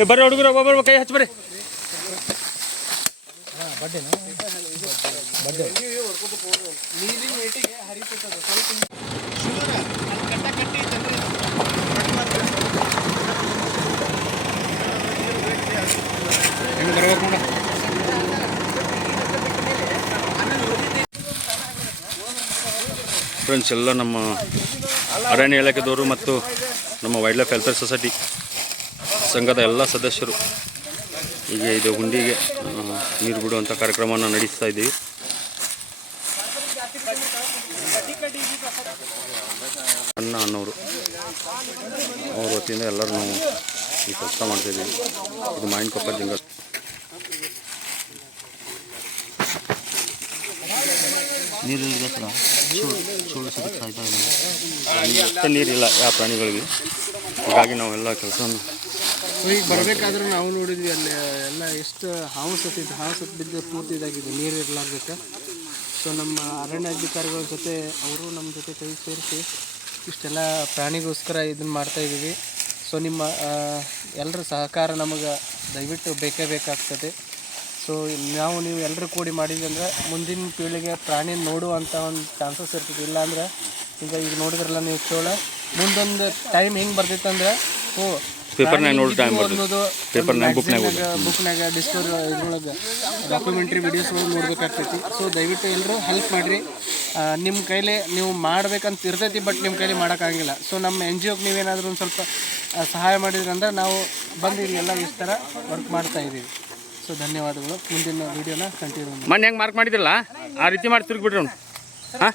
ಬರ್ರಿ ಹುಡುಗರು ಒಬ್ಬೊಬ್ಬರು ಕೈ ಹಚ್ಚಿ ಬರ್ರಿ. ಫ್ರೆಂಡ್ಸ್ ಎಲ್ಲ ನಮ್ಮ ಅರಣ್ಯ ಇಲಾಖೆದವರು ಮತ್ತು ನಮ್ಮ ವೈಲ್ಡ್ ಲೈಫ್ ವೆಲ್ಫೇರ್ ಸೊಸೈಟಿ ಸಂಘದ ಎಲ್ಲ ಸದಸ್ಯರು ಈಗ ಇದು ಹುಂಡಿಗೆ ನೀರು ಬಿಡುವಂಥ ಕಾರ್ಯಕ್ರಮವನ್ನು ನಡೆಸ್ತಾ ಇದ್ದೀವಿ. ಅಣ್ಣ ಅನ್ನೋರು. ಅವ್ರ ವತಿಯಿಂದ ಎಲ್ಲರೂ ನಾವು ಈ ಕೆಲಸ ಮಾಡ್ತಾಯಿದ್ದೀವಿ ಇದು ಮಾವಿನಕೊಪ್ಪ ಜಂಗ ಅಷ್ಟೇ ನೀರಿಲ್ಲ ಯಾವ ಪ್ರಾಣಿಗಳಿಗೆ. ಹೀಗಾಗಿ ನಾವೆಲ್ಲ ಕೆಲಸವನ್ನು ಈಗ ಬರಬೇಕಾದ್ರೆ ನಾವು ನೋಡಿದ್ವಿ ಅಲ್ಲಿ ಎಲ್ಲ ಎಷ್ಟು ಹಾವು ಸತ್ತಿದ್ದು ಹಾವು ಸತ್ತು ಬಿದ್ದು ಪೂರ್ತಿ ಇದಾಗಿದೆ, ನೀರು ಇರಲಾರ್ದಕ್ಕೆ. ಸೊ ನಮ್ಮ ಅರಣ್ಯ ಅಧಿಕಾರಿಗಳ ಜೊತೆ, ಅವರು ನಮ್ಮ ಜೊತೆ ಕೈ ಸೇರಿಸಿ ಇಷ್ಟೆಲ್ಲ ಪ್ರಾಣಿಗೋಸ್ಕರ ಇದನ್ನು ಮಾಡ್ತಾ ಇದ್ದೀವಿ. ಸೊ ನಿಮ್ಮ ಎಲ್ಲರ ಸಹಕಾರ ನಮಗೆ ದಯವಿಟ್ಟು ಬೇಕೇ ಬೇಕಾಗ್ತದೆ. ಸೊ ನಾವು ನೀವು ಎಲ್ಲರೂ ಕೂಡಿ ಮಾಡಿದ್ವಿ ಅಂದ್ರೆ ಮುಂದಿನ ಪೀಳಿಗೆ ಪ್ರಾಣಿ ನೋಡುವಂಥ ಒಂದು ಚಾನ್ಸಸ್ ಇರ್ತದೆ. ಇಲ್ಲಾಂದ್ರೆ ಈಗ ಈಗ ನೋಡಿದ್ರಲ್ಲ ನೀವು ಚೋಳ ಮುಂದೊಂದು ಟೈಮ್ ಹೆಂಗೆ ಬರ್ತಿತ್ತಂದ್ರೆ ಓ ಪೇಪರ್ನಾಗ ನೋಡಿ ಟೈಮ್ ಪೇಪರ್ನಾಗ ಬುಕ್ನಾಗ ಬುಕ್ನಾಗ ಡಿಸ್ಕವರ್ ಇದ್ರೊಳಗೆ ಡಾಕ್ಯುಮೆಂಟ್ರಿ ವಿಡಿಯೋಸ್ ಒಳಗೆ ನೋಡ್ಬೇಕಾಗ್ತೈತಿ. ಸೊ ದಯವಿಟ್ಟು ಎಲ್ಲರೂ ಹೆಲ್ಪ್ ಮಾಡಿರಿ. ನಿಮ್ಮ ಕೈಲಿ ನೀವು ಮಾಡ್ಬೇಕಂತ ಇರ್ತೈತಿ ಬಟ್ ನಿಮ್ಮ ಕೈಲಿ ಮಾಡೋಕ್ಕಾಗಿಲ್ಲ ಸೊ ನಮ್ಮ ಎನ್ ಜಿ ಒಗೆ ನೀವೇನಾದರೂ ಒಂದು ಸ್ವಲ್ಪ ಸಹಾಯ ಮಾಡಿದ್ರಿ ಅಂದ್ರೆ ನಾವು ಬಂದು ಇಲ್ಲೆಲ್ಲ ಈ ಥರ ವರ್ಕ್ ಮಾಡ್ತಾ ಇದ್ದೀವಿ ಸೊ ಧನ್ಯವಾದಗಳು. ಮುಂದಿನ ವೀಡಿಯೋನ ಕಂಟಿನ್ಯೂ ಮೊನ್ನೆ ಹೆಂಗೆ ಮಾರ್ಕ್ ಮಾಡಿದ್ರಲ್ಲ? ಆ ರೀತಿ ಮಾಡಿ ತಿರುಗಿಬಿಡ್ರಿ ಅವ್ನು. ಹಾಂ?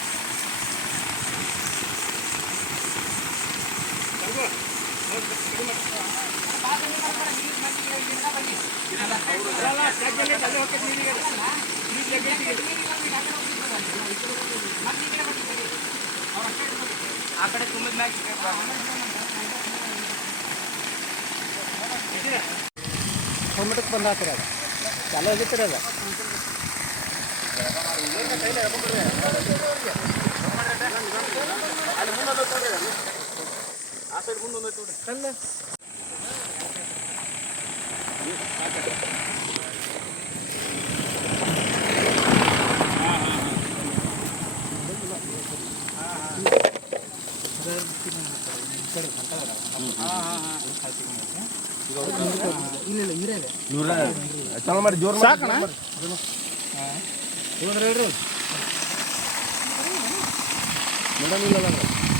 ಮಟ್ಟಕ್ಕೆ ತುಂಬಿದ ಹಾಕ್ತಾರೆ? ಅದು ಚಾಲು ಆಗಿತ್ತರ ಅದು ನೆಕ್ಸ್ಟ್ ಟೈಮ್ ಬ್ಲ್ಯಾಕ್ ಕಲರ್ ತಗೊಂಡ ಬ್ಲ್ಯಾಕ್ ಕಲರ್ ಬ್ಲ್ಯಾಕಿಗೆ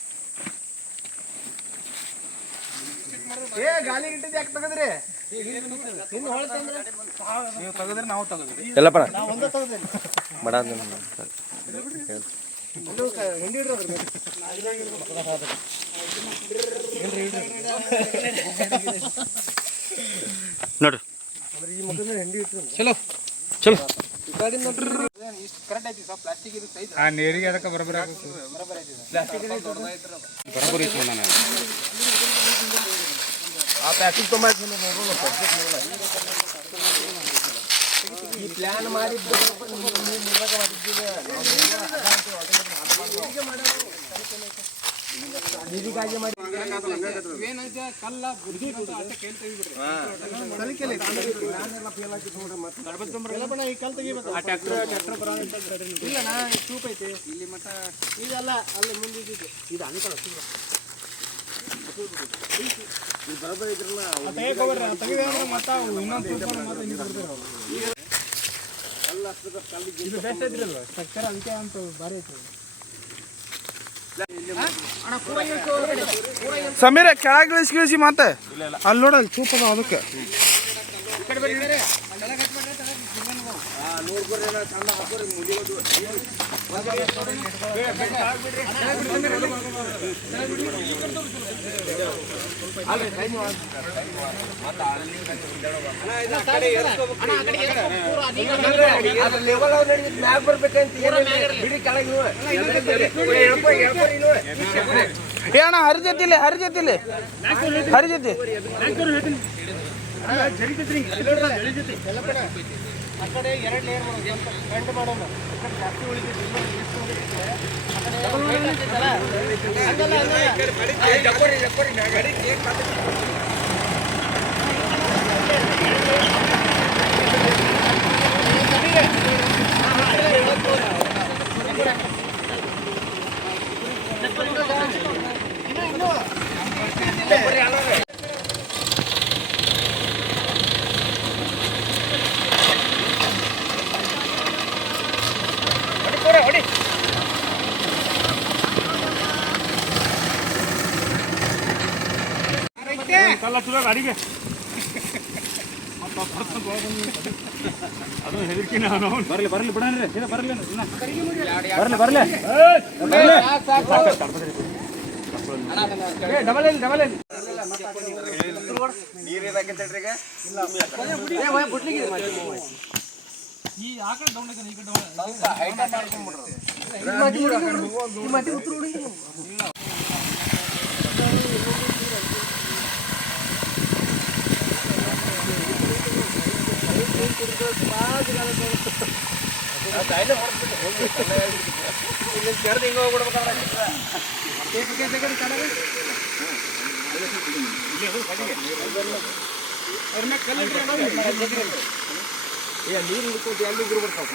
ಏ ಗಾಲಿ ಯಾಕೆ ತೆಗದ್ರಿ? ನೀವು ತೆಗದ್ರಿ ನಾವು ತೆಗದ್ರಿ. ಎಲ್ಲಪ್ಪ? ನಾವು ಒಂದೇ ಚಲೋ ಬಡ ಇದು ಕ- ಬರಬರ ಇಡ್ರಿ ಪ್ಲಾಸ್ಟಿಕ್ ಈ ಇಟ್ರು ಚಲೋ ಚಲೋ ಈ ನೋಡ್ರಿ ಇಷ್ಟು ಕರೆಕ್ಟ್ ಐತಿ ಸ್ವಲ್ಪ ಪ್ಲಾಸ್ಟಿಕ್ ಇದು ಸೈಜ್ ಆ ಆ ಮಾಡಿದ್ದು ನಿಧಿಗಾಗಿ ಮಾಡಿ ಇಲ್ಲ ನಾ ಚೂಪ್ ಐತಿ. ಇಲ್ಲಿ ಮಟ್ಟ ಇದೆಲ್ಲ ಅಲ್ಲಿ ಮುಂದಿದ್ದು. ಇದು ಐತ್ರಲ್ವ ಸ್ಟ್ರಕ್ಚರ್ ಅದಕ್ಕೆ ಅಂತ ಭಾರಿ ಐತಿ ಸಮೀರ ಕೆಳಗೆ ಇಳಿಸಿ ಮತ್ತೆ ಅಲ್ಲಿ ನೋಡಲ್ಲ ಚೂಪದ ಅದಕ್ಕೆ ಮ್ಯಾಗ್ ಬರ್ಬೇಕಂತ. ಬಿಡಿ ಕೆಳಗೆ ನೀವು. ಎಳ್ಕೊ, ಎಳ್ಕೊ ನೀವು. ಆ ಕಡೆ ಎರಡು ಲೇಯರ್ ಮಾಡೋದು. ಬೆಂಡ್ ಮಾಡೋಣ ಆ ಕಡೆ ಜಾಸ್ತಿ ಉಳಿದಿತ್ತು ಇನ್ನೊಂದು ಎಷ್ಟು ಉಳಿದಿತ್ತು ಆ ಕಡೆ weight ಆಗ್ತೈತಲ್ಲ? ಹಂಗಲ್ಲ ಹಂಗಲ್ಲ. ತಲ್ಲ ಅಡಿಗೆ ಅದು ಹೆದರ್ಕಿ ನಾನು ಬರಲಿ ಬರಲಿ ಬಿಡಣ್ರಿ ಇಲ್ಲ ಬರಲಿ ಬರಲಿ ಬರಲಿ ಡಬಲ್ ಎಲ್ಲಿ ಡಬಲ್ ಎಲ್ಲಿ ಈ ಆ ಕಡೆ ಡೌನ್ ಈ ಕಡೆ ಡೌನ್ ಹೈಟ್ ಮಾಡ್ಕೊಂಡ್ಬಿಡ್ರಿ ಕೆರೆದು ಹಿಂಗೆ ಹೋಗ್ಬಿಡ್ಬೇಕಾದ್ರೆ ಏ ನೀರು ಹಿಡ್ಕೊಂಡು ಅಲ್ಲಿ ಇದ್ರು ಬರ್ತಾವೆ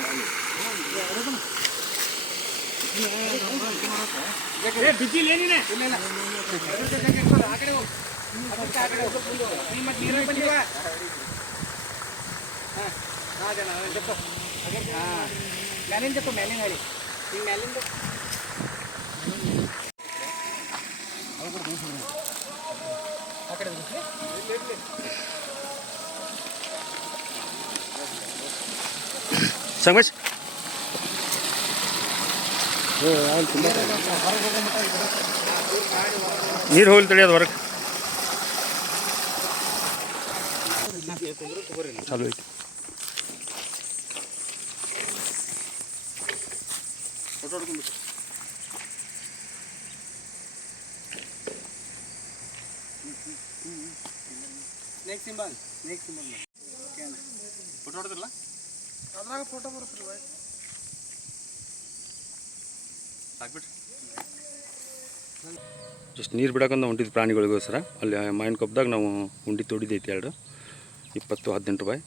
ಏ ಬಿಸಿಲು ಏನಿದೆ ಇಲ್ಲ ಇಲ್ಲ ಆ ಕಡೆ ಹೋಗಿ ಆ ಕಡೆ ಹೋಗಿ ನೀ ಮತ್ತೆ ನೀರಲ್ಲಿ ಬಂದಿವಾ ಹಾಂ ಜನ ಜಪ್ಪು ಹಾಂ. ಮ್ಯಾಲಿನ ಜಪ್ಪು ಮ್ಯಾಲಿನ ಹೇಳಿ ಹಿಂಗೆ ಮ್ಯಾಲಿಂದು. ಆ ಕಡೆ ಸಂಗಮೇಶ್? ನೀರು ಹೋಗಿ ತಡಿ ಅದು ಹೊರಗೆ. ಚಾಲು ಐತಿ. Snake symbol snake symbol photo ಹೊಡೆದ್ರಲ್ಲ ಅದ್ರಾಗ ಫೋಟೋ ಸಾಕ್ಬಿಟ್ರಿ ಜಸ್ಟ್ ನೀರು ಬಿಡಕ್ಕಂತ ಹೊಂಟಿದ್ದು ಪ್ರಾಣಿಗಳಿಗೋಸ್ಕರ ಅಲ್ಲಿ ಮೈನ್ ಕಬ್ದಾಗ ನಾವು ಉಂಡಿ ತೊಡಿದೈತಿ ಎರಡು ಇಪ್ಪತ್ತು ಹದಿನೆಂಟು ರೂಪಾಯಿ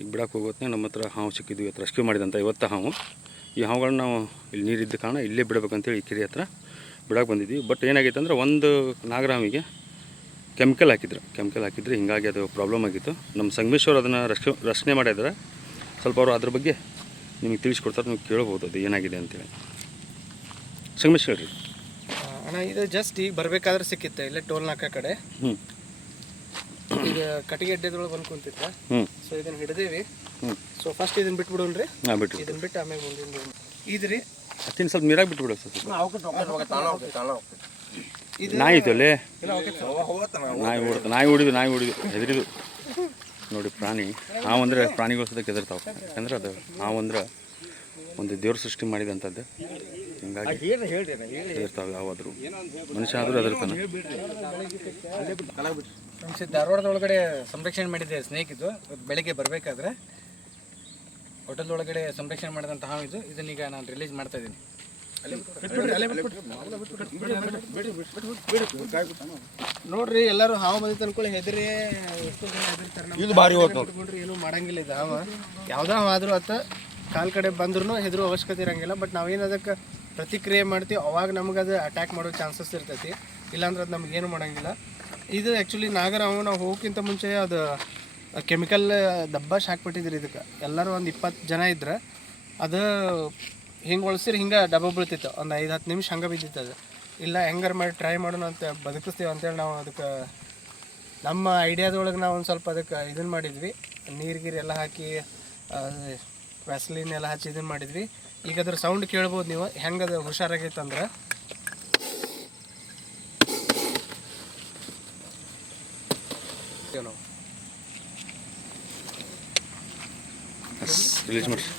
ಈಗ ಬಿಡಕ್ಕೆ ಹೋಗೋತ್ತೆ ನಮ್ಮ ಹತ್ರ ಹಾವು ಸಿಕ್ಕಿದ್ವಿ ಇವತ್ತು ರೆಸ್ಕ್ಯೂ ಮಾಡಿದಂಥ ಇವತ್ತು ಹಾವು. ಈ ಹಾವುಗಳನ್ನ ನಾವು ಇಲ್ಲಿ ನೀರಿದ್ದ ಕಾರಣ ಇಲ್ಲೇ ಬಿಡಬೇಕಂತೇಳಿ ಈ ಕೆರೆ ಹತ್ರ ಬಿಡಕ್ಕೆ ಬಂದಿದ್ವಿ. ಬಟ್ ಏನಾಗೈತೆ ಅಂದ್ರೆ ಒಂದು ನಾಗರಾಮಿಗೆ ಕೆಮಿಕಲ್ ಹಾಕಿದ್ರು. ಕೆಮಿಕಲ್ ಹಾಕಿದ್ರೆ ಹಿಂಗಾಗಿ ಅದು ಪ್ರಾಬ್ಲಮ್ ಆಗಿತ್ತು. ನಮ್ಮ ಸಂಗಮೇಶ್ವರ್ ಅದನ್ನು ರಕ್ಷ ರಕ್ಷಣೆ ಮಾಡಿದ್ರೆ. ಸ್ವಲ್ಪ ಅವರು ಅದ್ರ ಬಗ್ಗೆ ನಿಮಗೆ ತಿಳಿಸ್ಕೊಡ್ತಾರೆ ನೀವು ಕೇಳ್ಬೋದು ಅದು ಏನಾಗಿದೆ ಅಂತೇಳಿ ಸಂಗಮೇಶ್ ರೀ ಅಣ್ಣ ಇದು ಜಸ್ಟ್ ಈಗ ಬರಬೇಕಾದ್ರೆ ಸಿಕ್ಕಿತ್ತೆ ಇಲ್ಲೇ ಟೋಲ್ ನಾಕ ಕಡೆ. ಹ್ಞೂ ಈಗ ಕಟ್ಟಿಗೆ ಅಡ್ಡೆದೊಳಗೆ ಬಂದು ಕುಂತಿತ್ತ ಹ್ಞೂ ಸೊ ಇದನ್ನ ಹಿಡಿದೇವಿ. ಹ್ಞೂ ಸೊ ಫಸ್ಟ್ ಇದನ್ನ ಬಿಟ್ಬಿಡೋಣ್ರಿ. ಹಾಂ ಬಿಟ್ಟು ಇದನ್ನ ಬಿಟ್ಟು ಆಮೇಲೆ ಮುಂದಿನ ಇದ್ರಿ? ಅತ್ತಿನ ಸ್ವಲ್ಪ ನೀರಾಗಿ ಬಿಟ್ಬಿಡು ಸ್ವಲ್ಪ. ನಾಯಿ ಇತ್ತು ಅಲ್ಲೇ ಅವ ನಾಯಿ ಓಡ್ತು ನಾಯಿ ಹೊಡಿದು ನಾಯಿ ಹೊಡಿದು. ಹೆದರಿದು. ನೋಡಿ ಪ್ರಾಣಿ. ಹಾವು ಅಂದರೆ ಪ್ರಾಣಿಗಳು ಸದಕ್ಕೆ ಹೆದರ್ತಾವೆ. ಯಾಕಂದ್ರೆ ಅದು ಹಾವು ಅಂದ್ರೆ ಒಂದು ದೇವ್ರ ಸೃಷ್ಟಿ ಮಾಡಿದಂಥದ್ದು ಹಿಂಗಾಗಿ. ಹೆದರ್ತಾವೆ ಯಾವಾದರೂ. ಮನುಷ್ಯ ಆದರೂ ಹೆದರ್ತಾನೆ. ಧಾರವಾಡದೊಳಗಡೆ ಸಂರಕ್ಷಣೆ ಮಾಡಿದೆ ಸ್ನೇಕ್ ಇದು. ಬೆಳಗ್ಗೆ ಬರಬೇಕಾದ್ರೆ. ಹೋಟೆಲ್ದೊಳಗಡೆ ಸಂರಕ್ಷಣೆ ಮಾಡಿದಂಥ ಹಾವು ಇದು. ಇದನ್ನೀಗ ನಾನು ರಿಲೀಸ್ ಮಾಡ್ತಾ ಇದ್ದೀನಿ. ನೋಡ್ರಿ ಎಲ್ಲರೂ ಹಾವು ಬಂದಿತ್ತು ಅನ್ಕೊಳ್ಳಿ ಹೆದರಿ ಎಷ್ಟೋ ಜನ ಹೆದರ್ತಾರೆ ಇದು ಭಾರಿ ಏನು ಮಾಡಂಗಿಲ್ಲ ಇದು ಹಾವ. ಯಾವ್ದೋ ಹಾವು ಆದ್ರೂ ಅತ್ತ ಕಾಲ್ ಕಡೆ ಬಂದ್ರು ಹೆದರು ಅವಶ್ಯಕತೆ ಇರಂಗಿಲ್ಲ ಬಟ್ ನಾವೇನು ಅದಕ್ಕೆ ಪ್ರತಿಕ್ರಿಯೆ ಮಾಡ್ತೀವಿ ಅವಾಗ ನಮ್ಗೆ ಅದು ಅಟ್ಯಾಕ್ ಮಾಡೋ ಚಾನ್ಸಸ್ ಇರ್ತೈತಿ. ಇಲ್ಲಾಂದ್ರೆ ಅದು ನಮ್ಗೇನು ಮಾಡಂಗಿಲ್ಲ. ಇದು ಆ್ಯಕ್ಚುಲಿ ನಾಗರ ಹಾವು ನಾವು ಹೋಗೋಕ್ಕಿಂತ ಮುಂಚೆ ಅದು ಕೆಮಿಕಲ್ ದಬ್ಬಾಶ್ ಹಾಕ್ಬಿಟ್ಟಿದ್ರಿ ಇದಕ್ಕೆ. ಎಲ್ಲರೂ ಒಂದು ಇಪ್ಪತ್ತು ಜನ ಇದ್ರೆ. ಅದು ಹಿಂಗೆ ಉಳಿಸಿರಿ ಹಿಂಗೆ ಡಬ್ಬ ಬೀಳ್ತಿತ್ತು. ಒಂದು ಐದು, ಹತ್ತು ನಿಮಿಷ ಹಂಗೆ ಬಿದ್ದಿತ್ತು ಅದು. ಇಲ್ಲ, ಹೆಂಗಾರ ಮಾಡಿ ಟ್ರೈ ಮಾಡೋಣ ಅಂತ ಬದುಕಿಸ್ತೀವಿ ಅಂತೇಳಿ ನಾವು ಅದಕ್ಕೆ ನಮ್ಮ ಐಡಿಯಾದೊಳಗೆ ನಾವು ಒಂದು ಸ್ವಲ್ಪ ಅದಕ್ಕೆ ಇದನ್ನು ಮಾಡಿದ್ವಿ. ನೀರು, ಗೀರು ಎಲ್ಲ ಹಾಕಿ ವ್ಯಾಸ್ಲಿನ್ ಎಲ್ಲ ಹಚ್ಚಿ ಇದನ್ನು ಮಾಡಿದ್ವಿ. ಈಗ ಅದ್ರ ಸೌಂಡ್ ಕೇಳ್ಬೋದು ನೀವು. ಹೆಂಗೆ ಅದು ಹುಷಾರಾಗೈತೆ ಅಂದ್ರೆ. ರಿಲೀಸ್ ಮಾಡಿರಿ.